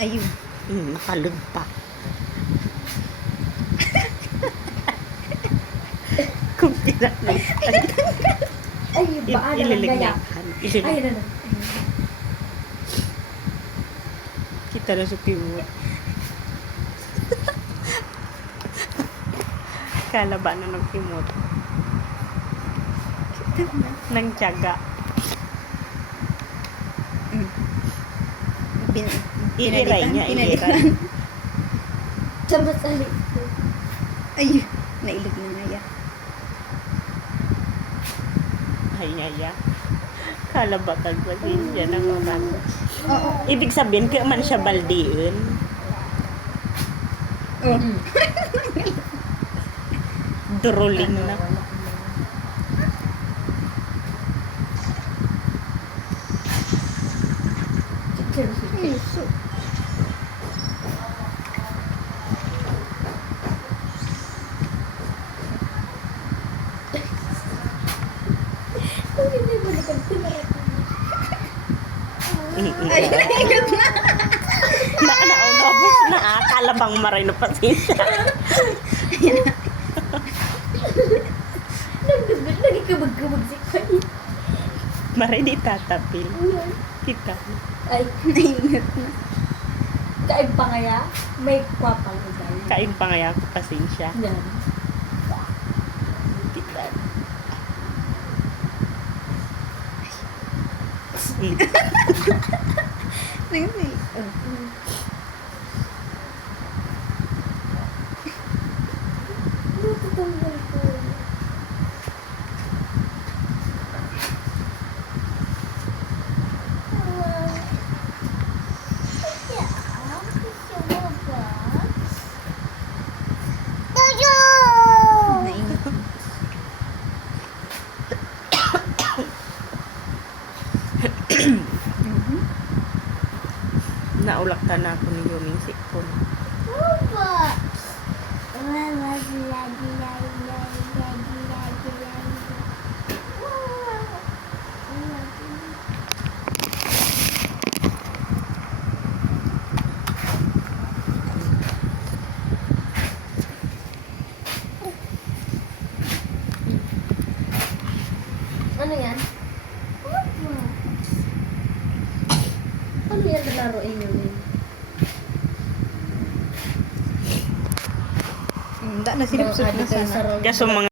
Ayun. Nakalog pa. Kung pinakay. Ay, baan na lang gaya. Ay, ano. Kita na sa pimot. Kalaba na ng pimot. Nang tiyaga. Iiray niya, iiray. Sama sa likod. Ayun. Nailog na nga ya. Ay niya ya. Kalabatan pa din yan ang orang. Oo. Ibig sabihin, kaya man siya baldiin. Oh. Drooling na. Iso. Hindi mo nakagtinarap. Ay, naigot na. Nakanaunabos na kalabang maray na pasensya. Nagkabag-kabag si Kay. Maray di tatapil. Kita. Ay, Naigot na. kaib pa ngaya, may kwapang ibay. Kain pa nga ako pasensya. Yan. Kita. Nangay. Oh. Natutunggal ko. Naingot na. Naulak ka na ako ni Yuming Sikpon. Ano yan? Ano yan na laruin nyo rin? Hindi na sinipsot na sana. Kaso mga